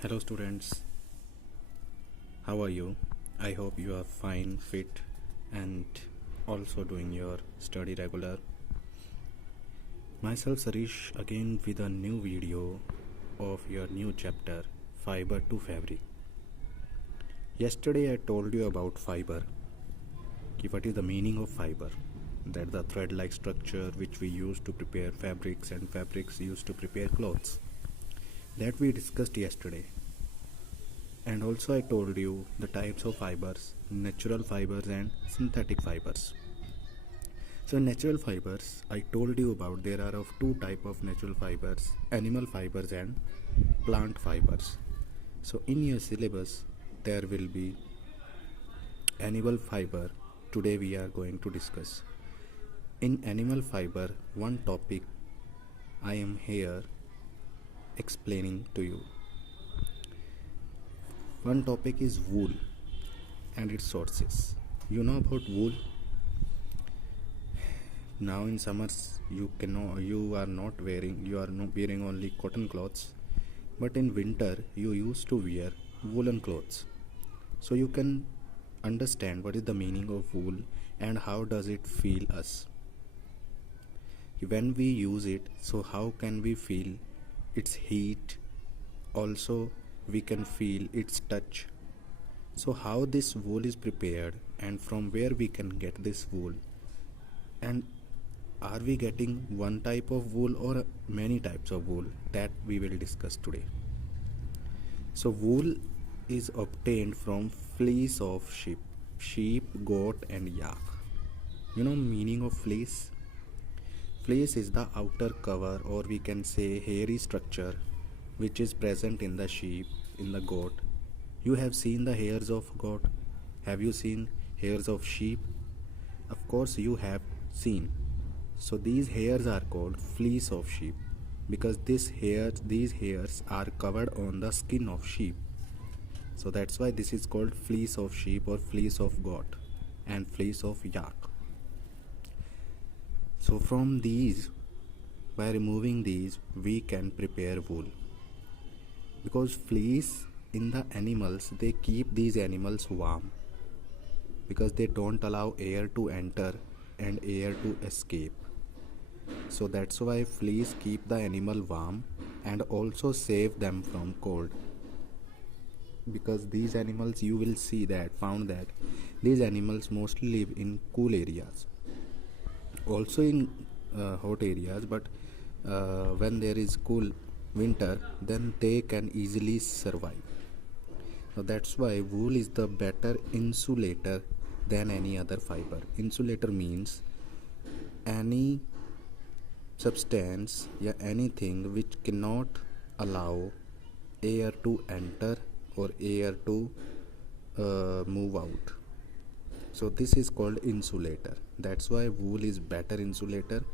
Hello, students. How are you? I hope you are fine, fit, and also doing your study regular. Myself, Sarish, again with a new video of your new chapter, Fiber to Fabric. Yesterday, I told you about fiber. What is the meaning of fiber? That the thread-like structure which we use to prepare fabrics and fabrics used to prepare clothes. That we discussed yesterday. And also I told you the types of fibers, natural fibers and synthetic fibers. So natural fibers, I told you about there are of two type of natural fibers, animal fibers and plant fibers. So in your syllabus there will be animal fiber. Today we are going to discuss. In animal fiber, one topic I am here explaining to you. One topic is wool and its sources. You know about wool? Now in summers you are not wearing only cotton clothes, but in winter you used to wear woolen clothes. So you can understand what is the meaning of wool and how does it feel us. When we use it, so how can we feel its heat? Also we can feel its touch. So how this wool is prepared and from where we can get this wool, and are we getting one type of wool or many types of wool, that we will discuss today. So wool is obtained from fleece of sheep, goat and yak. You know meaning of fleece? Fleece is the outer cover, or we can say hairy structure, which is present in the sheep, in the goat. You have seen the hairs of goat. Have you seen hairs of sheep? Of course you have seen. So these hairs are called fleece of sheep because these hairs are covered on the skin of sheep. So that's why this is called fleece of sheep or fleece of goat and fleece of yak. So from these, by removing these, we can prepare wool. Because fleece in the animals, they keep these animals warm because they don't allow air to enter and air to escape. So that's why fleece keep the animal warm and also save them from cold. Because these animals, you will found that these animals mostly live in cool areas, also in hot areas, but when there is cool winter, then they can easily survive. So that's why wool is the better insulator than any other fiber. Insulator means any substance or anything which cannot allow air to enter or air to move out. So this is called insulator. That's why wool is better insulator.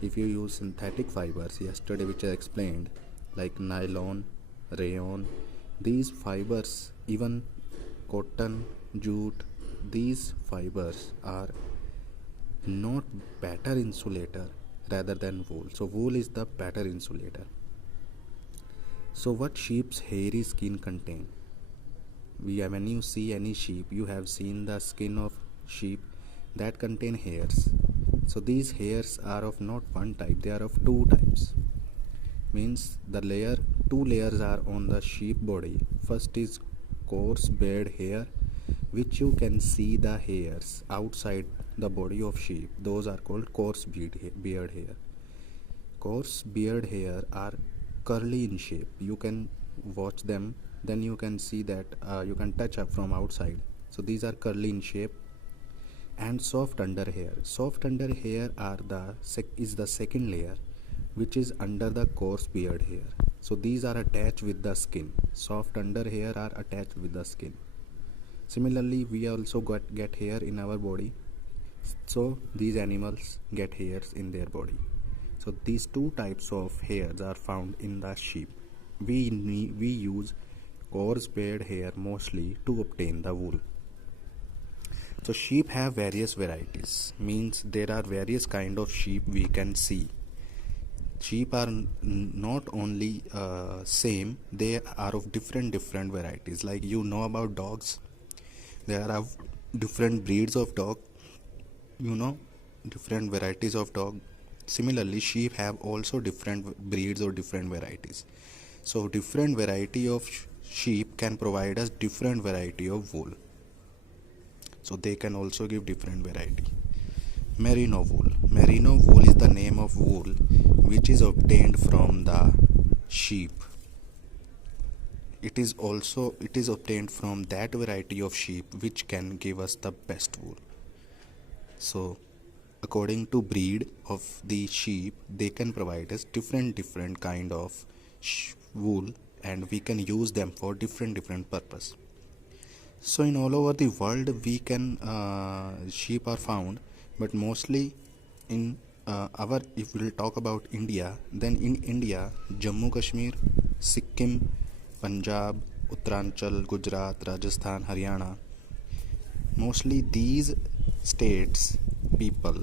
If you use synthetic fibers, yesterday which I explained, like nylon, rayon, these fibers, even cotton, jute, these fibers are not better insulator rather than wool. So wool is the better insulator. So what sheep's hairy skin contain? When you see any sheep, you have seen the skin of sheep that contain hairs. So these hairs are of not one type, they are of two types. Means two layers are on the sheep body. First is coarse beard hair, which you can see the hairs outside the body of sheep. Those are called coarse beard hair. Coarse beard hair are curly in shape. You can watch them, then you can see that you can touch up from outside. So these are curly in shape. And soft under hair. Soft under hair is the second layer, which is under the coarse beard hair. So these are attached with the skin. Soft under hair are attached with the skin. Similarly, we also get hair in our body. So these animals get hairs in their body. So these two types of hairs are found in the sheep. We use coarse beard hair mostly to obtain the wool. So sheep have various varieties. Means there are various kind of sheep we can see. sheep are not only same, they are of different varieties. Like you know about dogs, there are different breeds of dog, you know, different varieties of dog. Similarly, sheep have also different breeds or different varieties. So different variety of sheep can provide us different variety of wool, so they can also give different variety. Merino wool is the name of wool which is obtained from the sheep. It is obtained from that variety of sheep which can give us the best wool. So according to breed of the sheep, they can provide us different kind of wool, and we can use them for different purpose. So in all over the world we can sheep are found, but mostly in our, if we'll talk about India, then in India, Jammu Kashmir, Sikkim, Punjab, Uttaranchal, Gujarat, Rajasthan, Haryana, mostly these states people,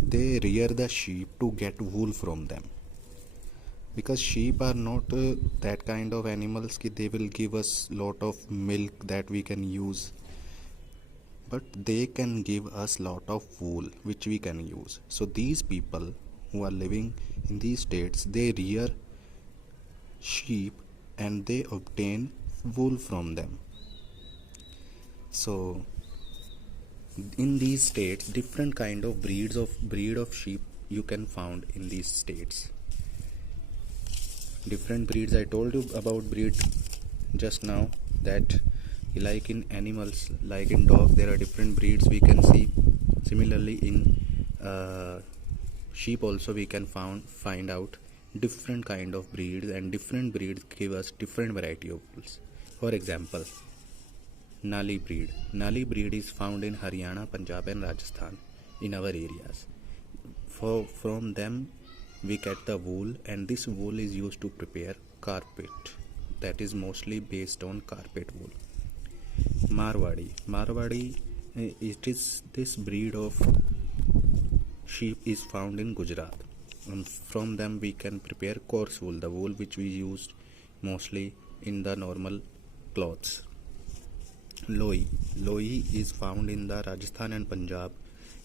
they rear the sheep to get wool from them, because sheep are not that kind of animals ki they will give us lot of milk that we can use, but they can give us lot of wool which we can use. So these people who are living in these states, they rear sheep and they obtain wool from them. So in these states, different kind of breed of sheep you can found in these states. Different breeds, I told you about breed just now, that like in animals, like in dog, there are different breeds we can see. Similarly in sheep also we can find out different kind of breeds, and different breeds give us different variety of wools. For example, Nali breed is found in Haryana, Punjab and Rajasthan in our areas. From them we get the wool, and this wool is used to prepare carpet, that is mostly based on carpet wool. Marwadi, it is this breed of sheep is found in Gujarat, and from them we can prepare coarse wool, the wool which we use mostly in the normal clothes. Loi is found in the Rajasthan and Punjab.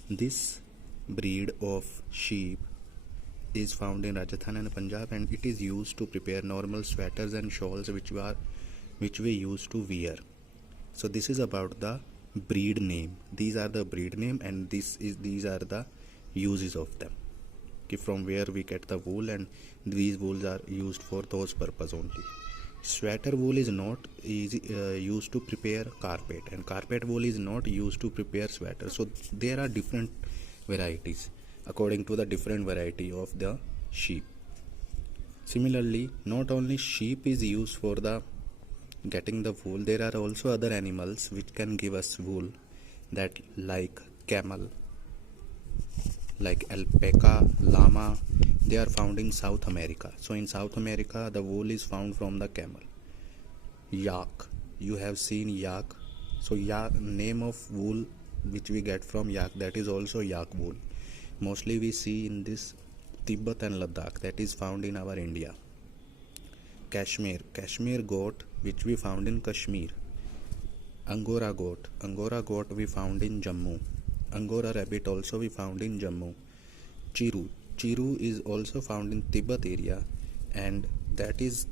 This breed of sheep is found in Rajasthan and Punjab, and it is used to prepare normal sweaters and shawls which we used to wear. So this is about the breed name. These are the breed name, and these are the uses of them. From where we get the wool, and these wools are used for those purpose only. Sweater wool is not used to prepare carpet, and carpet wool is not used to prepare sweater. So there are different varieties according to the different variety of the sheep. Similarly, not only sheep is used for the getting the wool, there are also other animals which can give us wool, that like camel, like alpaca, llama. They are found in South America. So in South America the wool is found from the camel. Yak, you have seen yak. So yak, name of wool which we get from yak, that is also yak wool. Mostly we see in this Tibet and Ladakh, that is found in our India. Kashmir goat which we found in Kashmir. Angora goat we found in Jammu. Angora rabbit also we found in Jammu. Chiru is also found in Tibet area, and that is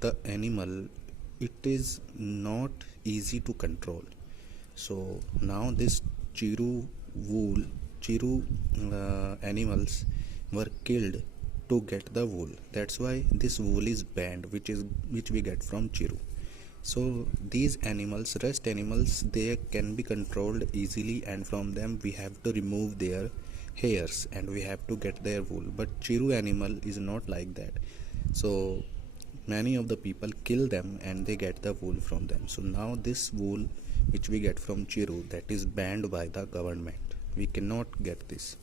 the animal, it is not easy to control. So now this Chiru animals were killed to get the wool. That's why this wool is banned, which we get from Chiru. So these animals, rest animals, they can be controlled easily, and from them we have to remove their hairs and we have to get their wool. But Chiru animal is not like that. So many of the people kill them and they get the wool from them. So now this wool which we get from Chiru, that is banned by the government. We cannot get this.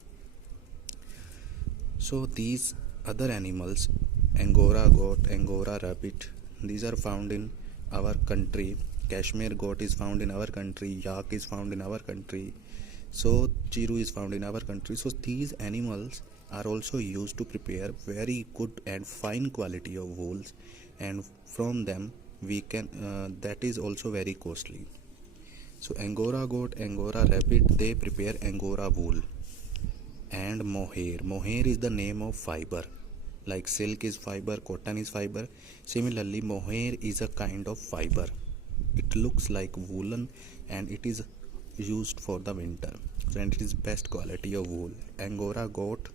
So these other animals, Angora goat, Angora rabbit, these are found in our country. Kashmir goat is found in our country. Yak is found in our country. So Chiru is found in our country. So these animals are also used to prepare very good and fine quality of wools, and from them we can that is also very costly. So Angora goat, Angora rabbit, they prepare Angora wool. And mohair is the name of fiber. Like silk is fiber, cotton is fiber, similarly mohair is a kind of fiber. It looks like woolen and it is used for the winter, and it is best quality of wool. Angora goat,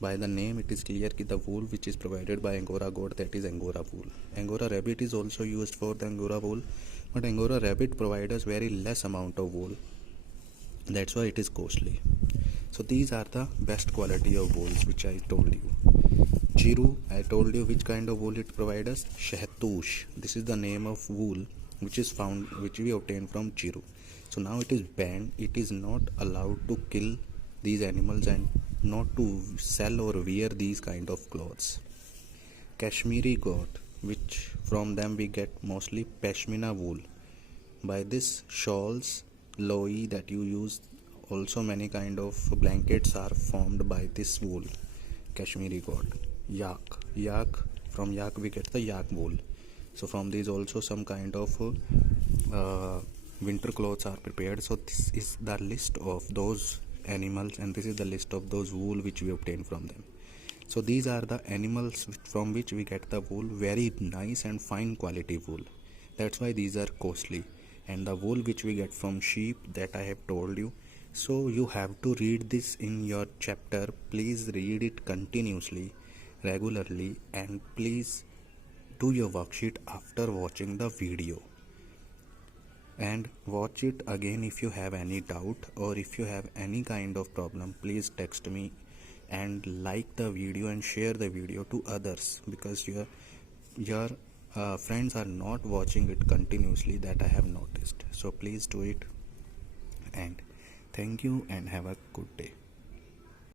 by the name it is clear that the wool which is provided by Angora goat, that is Angora wool. Angora rabbit is also used for the Angora wool, but Angora rabbit provides us very less amount of wool, that's why it is costly. So these are the best quality of wools which I told you. Chiru, I told you which kind of wool it provides us. Shahtush, this is the name of wool which we obtain from Chiru. So now it is banned, it is not allowed to kill these animals and not to sell or wear these kind of clothes. Kashmiri goat, which from them we get mostly pashmina wool. By this shawls, loi that you use, also many kind of blankets are formed by this wool. Kashmiri goat. Yak, from yak we get the yak wool. So from these also some kind of winter clothes are prepared. So this is the list of those animals, and this is the list of those wool which we obtain from them. So these are the animals from which we get the wool, very nice and fine quality wool. That's why these are costly. And the wool which we get from sheep, that I have told you. So you have to read this in your chapter. Please read it continuously, regularly, and please do your worksheet after watching the video. And watch it again if you have any doubt, or if you have any kind of problem, please text me, and like the video and share the video to others, because your friends are not watching it continuously, that I have noticed. So please do it, and thank you and have a good day.